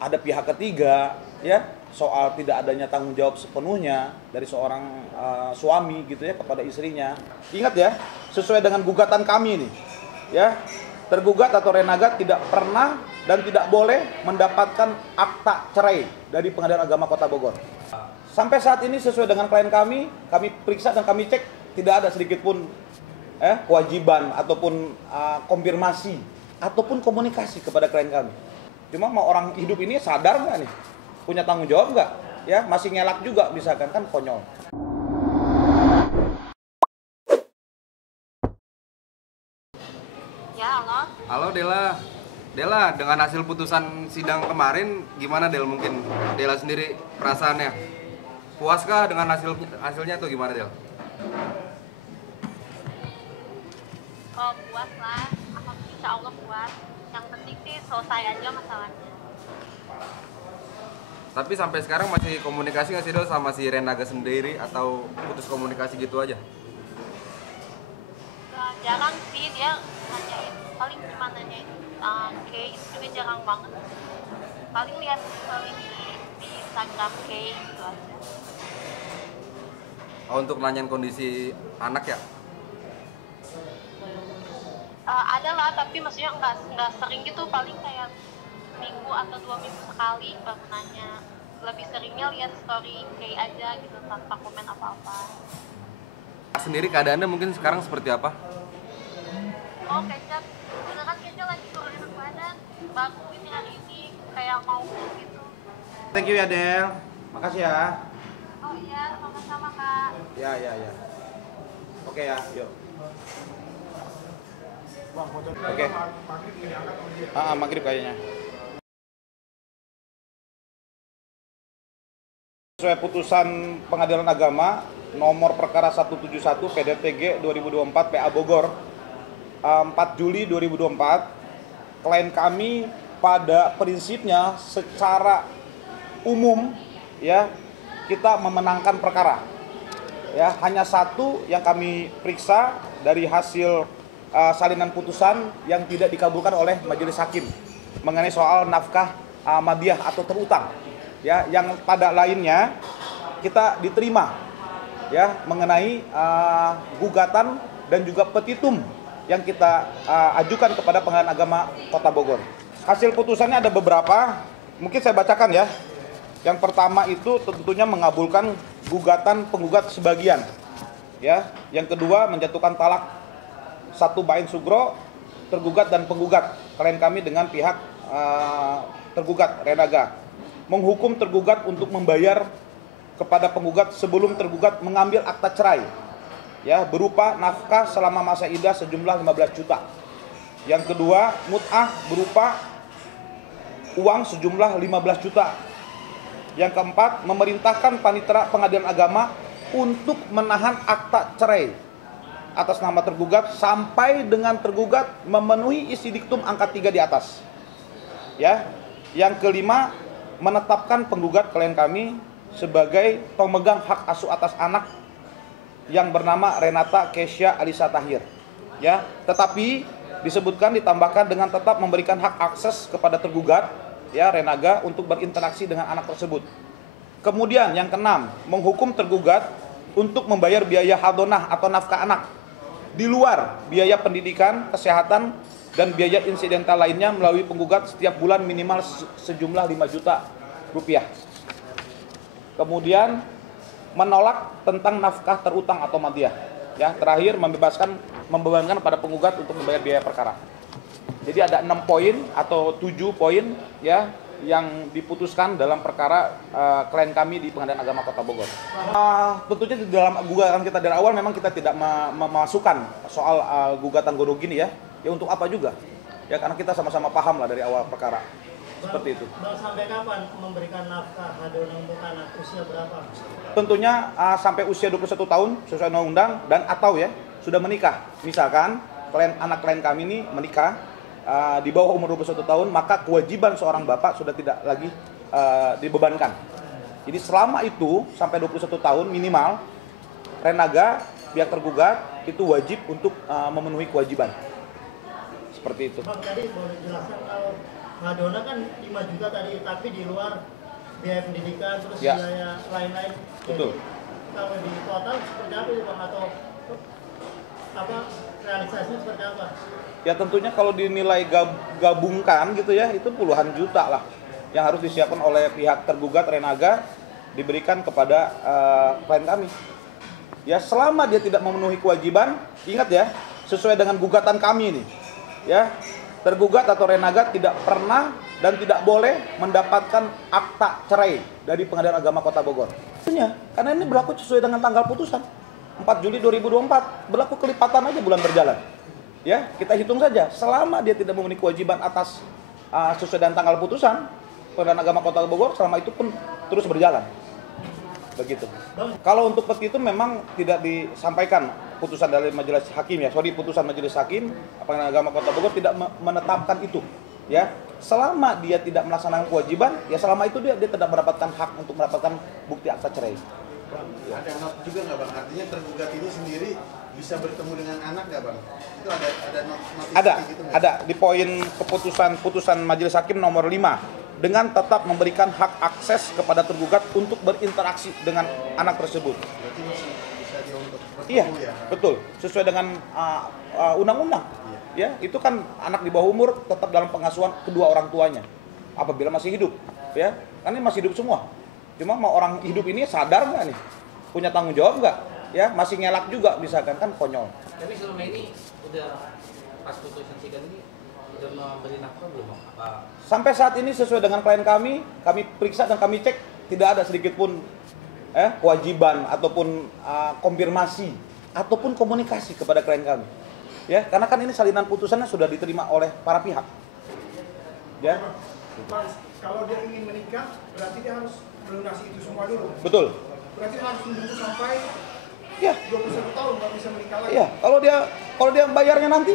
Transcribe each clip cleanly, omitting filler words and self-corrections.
ada pihak ketiga, ya, soal tidak adanya tanggung jawab sepenuhnya dari seorang suami gitu ya kepada istrinya. Ingat ya, sesuai dengan gugatan kami nih, ya, tergugat atau Renaga tidak pernah dan tidak boleh mendapatkan akta cerai dari Pengadilan Agama Kota Bogor. Sampai saat ini sesuai dengan klien kami periksa dan kami cek tidak ada sedikit pun kewajiban ataupun konfirmasi ataupun komunikasi kepada klien kami. Cuma mau orang hidup ini sadar nggak nih? Punya tanggung jawab nggak? Ya, masih ngelak juga misalkan, kan konyol. Ya, halo. Halo Dela. Dela, dengan hasil putusan sidang kemarin gimana Del? Mungkin Dela sendiri perasaannya puaskah dengan hasilnya atau gimana Del? Oh, puas lah. Insya Allah puas. Yang penting sih selesai aja masalahnya. Tapi sampai sekarang masih komunikasi nggak sih Del sama si Renaga sendiri atau putus komunikasi gitu aja? Jarang sih dia nanyain, paling cuma nanyain Kay, itu juga jarang banget. Paling lihat di Instagram Kay gitu aja. Oh, untuk nanyain kondisi anak ya? Ada lah, tapi maksudnya nggak sering gitu, paling kayak minggu atau 2 minggu sekali baru nanya. Lebih seringnya lihat story Kay aja gitu tanpa komen apa-apa. Sendiri keadaannya mungkin sekarang seperti apa? Oh, Kecap, beneran kayaknya lagi turun enak badan. Baru ini hari ini kayak mau gitu. Thank you ya Del, makasih ya. Oh iya, sama-sama Kak. Ya. Oke ya, yuk. Oke. Maghrib kayaknya. Sesuai putusan Pengadilan Agama nomor perkara 171 PDTG 2024 PA Bogor 4 Juli 2024, klien kami pada prinsipnya secara umum ya kita memenangkan perkara. Ya, hanya satu yang kami periksa dari hasil salinan putusan yang tidak dikabulkan oleh majelis hakim mengenai soal nafkah madiah atau terutang. Ya, yang pada lainnya kita diterima ya mengenai gugatan dan juga petitum yang kita ajukan kepada Pengadilan Agama Kota Bogor. Hasil putusannya ada beberapa, mungkin saya bacakan ya. Yang pertama itu tentunya mengabulkan gugatan penggugat sebagian. Ya, yang kedua menjatuhkan talak satu bain sugro tergugat dan penggugat. Klien kami dengan pihak tergugat Renaga. Menghukum tergugat untuk membayar kepada penggugat sebelum tergugat mengambil akta cerai. Ya, berupa nafkah selama masa iddah sejumlah 15 juta. Yang kedua, mut'ah berupa uang sejumlah 15 juta. Yang keempat, memerintahkan panitera Pengadilan Agama untuk menahan akta cerai atas nama tergugat sampai dengan tergugat memenuhi isi diktum angka 3 di atas. Ya. Yang kelima, menetapkan penggugat klien kami sebagai pemegang hak asuh atas anak yang bernama Renata Kesya Alisa Tahir. Ya, tetapi disebutkan ditambahkan dengan tetap memberikan hak akses kepada tergugat ya Renaga untuk berinteraksi dengan anak tersebut. Kemudian yang keenam, menghukum tergugat untuk membayar biaya hadonah atau nafkah anak di luar biaya pendidikan, kesehatan dan biaya insidental lainnya melalui penggugat setiap bulan minimal sejumlah 5 juta rupiah. Kemudian menolak tentang nafkah terutang atau madiah. Ya, terakhir membebankan pada penggugat untuk membayar biaya perkara. Jadi ada 6 poin atau 7 poin ya yang diputuskan dalam perkara klien kami di Pengadilan Agama Kota Bogor. Tentunya di dalam gugatan kita dari awal memang kita tidak memasukkan soal gugatan godong gini ya. Ya untuk apa juga? Ya karena kita sama-sama paham lah dari awal perkara. Seperti itu. Bang, sampai kapan memberikan nafkah hadonah untuk anak? Usia berapa? Tentunya sampai usia 21 tahun sesuai undang-undang dan atau ya sudah menikah. Misalkan anak klien kami ini menikah di bawah umur 21 tahun, maka kewajiban seorang bapak sudah tidak lagi dibebankan. Jadi selama itu sampai 21 tahun minimal Renaga pihak tergugat itu wajib untuk memenuhi kewajiban. Seperti itu. Bang, tadi boleh jelaskan kalau Hadona kan 5 juta tadi, tapi di luar biaya pendidikan terus Ya. biaya lain-lain. Betul. Jadi kalau di total seperti apa itu Bang, atau apa realisasinya seperti apa? Ya tentunya kalau dinilai gabungkan gitu ya, itu puluhan juta lah yang harus disiapkan oleh pihak tergugat Renaga diberikan kepada klien kami. Ya selama dia tidak memenuhi kewajiban, ingat ya, sesuai dengan gugatan kami ini, ya tergugat atau Renaga tidak pernah dan tidak boleh mendapatkan akta cerai dari Pengadilan Agama Kota Bogor. Tentunya, karena ini berlaku sesuai dengan tanggal putusan 4 Juli 2024, berlaku kelipatan aja bulan berjalan. Ya, kita hitung saja, selama dia tidak memenuhi kewajiban atas sesuai dengan tanggal putusan Pengadilan Agama Kota Bogor, selama itu pun terus berjalan. Begitu. Kalau untuk petitum memang tidak disampaikan putusan dari majelis hakim ya. Putusan majelis hakim Pengadilan Agama Kota Bogor tidak menetapkan itu. Ya, selama dia tidak melaksanakan kewajiban, ya selama itu dia tidak mendapatkan hak untuk mendapatkan bukti akta cerai. Ada not juga nggak bang? Artinya tergugat ini sendiri bisa bertemu dengan anak nggak bang? Itu ada notifikasi gitu nggak? Ada di poin putusan majelis hakim nomor 5 dengan tetap memberikan hak akses kepada tergugat untuk berinteraksi dengan anak tersebut. Berarti masih bisa dia untuk bertemu Iya, ya? betul. Sesuai dengan undang-undang. Ya, itu kan anak di bawah umur tetap dalam pengasuhan kedua orang tuanya apabila masih hidup, ya. Kan ini masih hidup semua. Cuma mau orang hidup ini sadar nggak nih? Punya tanggung jawab nggak? Ya, masih ngelak juga misalkan, kan konyol. Tapi selama ini udah pas putusan sidang ini udah memberi nafkah belum? Apa? Sampai saat ini sesuai dengan klien kami periksa dan kami cek tidak ada sedikit pun kewajiban ataupun konfirmasi ataupun komunikasi kepada klien kami. Ya, karena kan ini salinan putusannya sudah diterima oleh para pihak. Ya. Mas, kalau dia ingin menikah, berarti dia harus melunasi itu semua dulu. Betul. Berarti harus menunggu sampai Ya. 21 tahun baru bisa menikah lagi. Iya, kalau dia bayarnya nanti,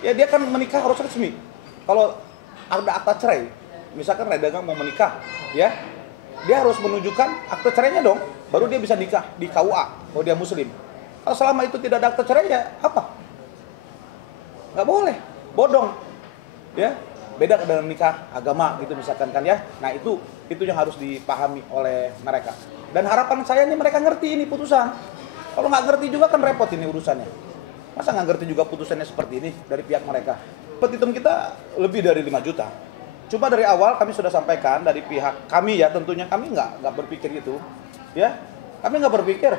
ya dia kan menikah harus resmi. Kalau ada akta cerai, misalkan Renaga mau menikah, ya, dia harus menunjukkan akta cerainya dong, baru dia bisa nikah di KUA kalau dia muslim. Kalau selama itu tidak ada akta cerai, ya apa? Nggak boleh, bodong, ya. Beda dengan nikah agama gitu misalkan kan ya. Nah itu yang harus dipahami oleh mereka. Dan harapan saya nih mereka ngerti ini putusan. Kalau nggak ngerti juga kan repot ini urusannya. Masa nggak ngerti juga putusannya seperti ini dari pihak mereka. Petitum kita lebih dari 5 juta. Coba dari awal kami sudah sampaikan dari pihak kami ya, tentunya kami nggak berpikir itu. Ya, kami nggak berpikir.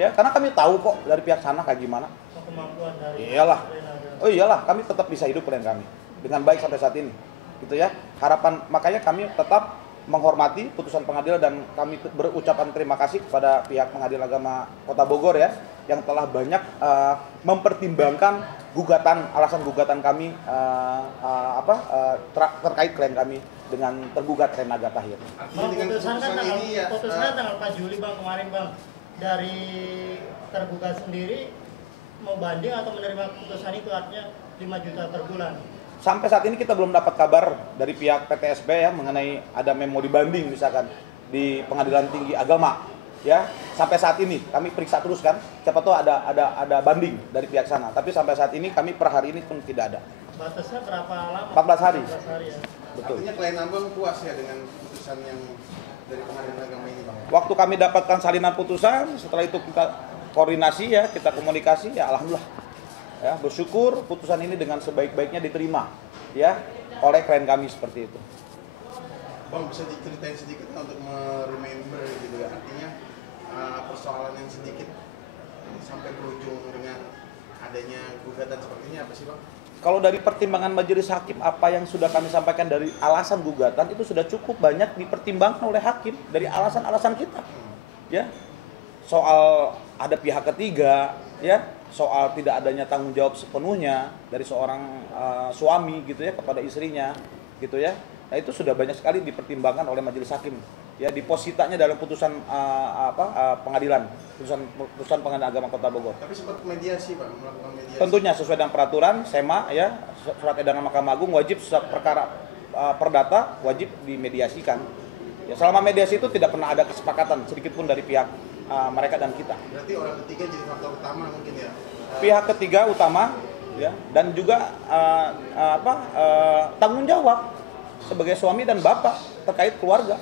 Ya, karena kami tahu kok dari pihak sana kayak gimana. Kemampuan dari Iyalah. Renaga. Oh iyalah, kami tetap bisa hidup dengan kami dengan baik sampai saat ini. Gitu ya. Harapan makanya kami tetap menghormati putusan pengadilan dan kami berucapan terima kasih kepada pihak Pengadilan Agama Kota Bogor ya yang telah banyak mempertimbangkan alasan gugatan kami terkait klien kami dengan tergugat Renaga Tahir. Artinya Bang, dengan putusannya tanggal 4 Juli Bang kemarin Bang. Dari tergugat sendiri mau banding atau menerima putusan itu, artinya 5 juta per bulan. Sampai saat ini kita belum dapat kabar dari pihak PTSB ya mengenai ada memo dibanding misalkan di Pengadilan Tinggi Agama ya. Sampai saat ini kami periksa terus kan, siapa tahu ada banding dari pihak sana. Tapi sampai saat ini kami per hari ini pun tidak ada. Batasnya berapa lama? 14 hari. 14 hari ya. Betul. Artinya klien abang puas ya dengan putusan yang dari Pengadilan Agama ini bang? Waktu kami dapatkan salinan putusan, setelah itu kita koordinasi ya, kita komunikasi ya, alhamdulillah. Ya, bersyukur putusan ini dengan sebaik-baiknya diterima ya oleh klien kami seperti itu. Bang bisa diceritain sedikit untuk remember gitu ya, artinya persoalan yang sedikit sampai berujung dengan adanya gugatan seperti ini apa sih bang? Kalau dari pertimbangan majelis hakim apa yang sudah kami sampaikan dari alasan gugatan itu sudah cukup banyak dipertimbangkan oleh hakim dari alasan-alasan kita. Ya. Soal ada pihak ketiga, ya, soal tidak adanya tanggung jawab sepenuhnya dari seorang suami gitu ya kepada istrinya gitu ya. Nah, itu sudah banyak sekali dipertimbangkan oleh majelis hakim. Ya, dipositanya dalam putusan pengadilan, putusan Pengadilan Agama Kota Bogor. Tapi sempat mediasi bang, melakukan mediasi. Tentunya sesuai dengan peraturan SEMA ya, surat edaran Mahkamah Agung wajib perkara perdata wajib dimediasikan. Ya, selama mediasi itu tidak pernah ada kesepakatan sedikit pun dari pihak mereka dan kita. Berarti orang ketiga jadi faktor utama mungkin ya? Pihak ketiga utama ya, dan juga tanggung jawab sebagai suami dan bapak terkait keluarga,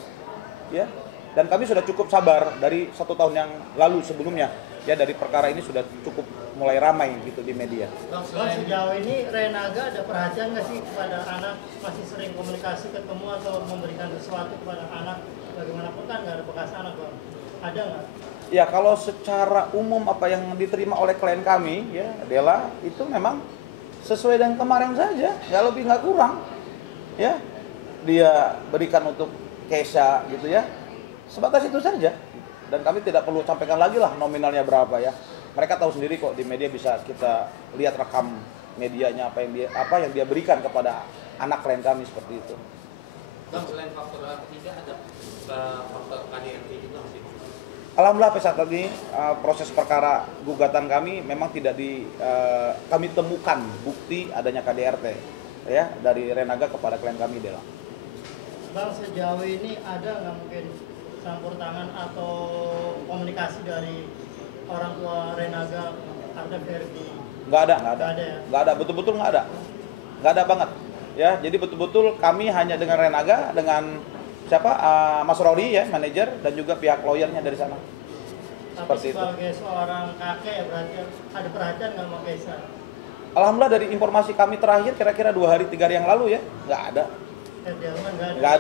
ya. Dan kami sudah cukup sabar dari 1 tahun yang lalu sebelumnya, ya, dari perkara ini sudah cukup mulai ramai gitu di media. Bang, sejauh ini Renaga ada perhatian nggak sih kepada anak? Masih sering komunikasi, ketemu atau memberikan sesuatu kepada anak? Bagaimanapun kan nggak ada bekas anak, Bang. Ada nggak? Ya, kalau secara umum apa yang diterima oleh klien kami, ya, Dela, itu memang sesuai dengan kemarin saja, nggak lebih nggak kurang, ya. Dia berikan untuk Keisha gitu ya, sebatas itu saja. Dan kami tidak perlu sampaikan lagi lah nominalnya berapa ya. Mereka tahu sendiri kok, di media bisa kita lihat rekam medianya apa yang dia berikan kepada anak klien kami seperti itu. Bang, selain faktor ketiga ada faktor KDRT juga masih? Alhamdulillah sampai saat ini proses perkara gugatan kami memang tidak kami temukan bukti adanya KDRT ya dari Renaga kepada klien kami, Dela. Bang, sejauh ini ada nggak mungkin campur tangan atau komunikasi dari orang tua Renaga Arda Ferdi? Nggak ada ya? Nggak ada, betul-betul nggak ada banget. Ya, jadi betul-betul kami hanya dengan Renaga, dengan siapa, Mas Rory ya, manajer, dan juga pihak lawyernya dari sana. Tapi Seperti sebagai seorang kakek ya berarti ada perhatian nggak sama Keisha? Alhamdulillah dari informasi kami terakhir kira-kira 2 hari 3 hari yang lalu ya, nggak ada. Nggak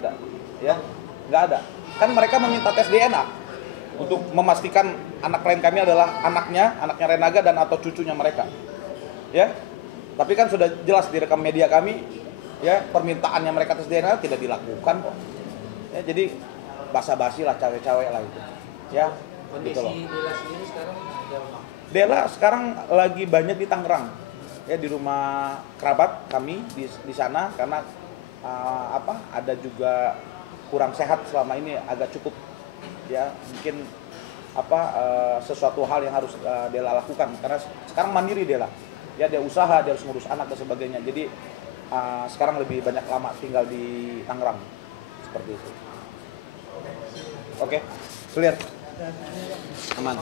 ada. Ya, nggak ada. Kan mereka meminta tes DNA untuk memastikan anak klien kami adalah anaknya Renaga dan atau cucunya mereka. Ya. Tapi kan sudah jelas di rekam media kami, ya, permintaannya mereka tes DNA tidak dilakukan kok. Ya, jadi basa-basi lah, cawe-cawe lah itu. Ya, kondisi gitu loh. Dela sendiri sekarang ada apa? Dela sekarang lagi banyak di Tangerang. Ya, di rumah kerabat kami di sana karena ada juga kurang sehat selama ini, agak cukup ya, mungkin sesuatu hal yang harus Dela lakukan karena sekarang mandiri Dela. Ya, dia usaha, dia harus ngurus anak dan sebagainya. Jadi sekarang lebih banyak lama tinggal di Tangerang. Seperti itu. Oke, clear. Aman.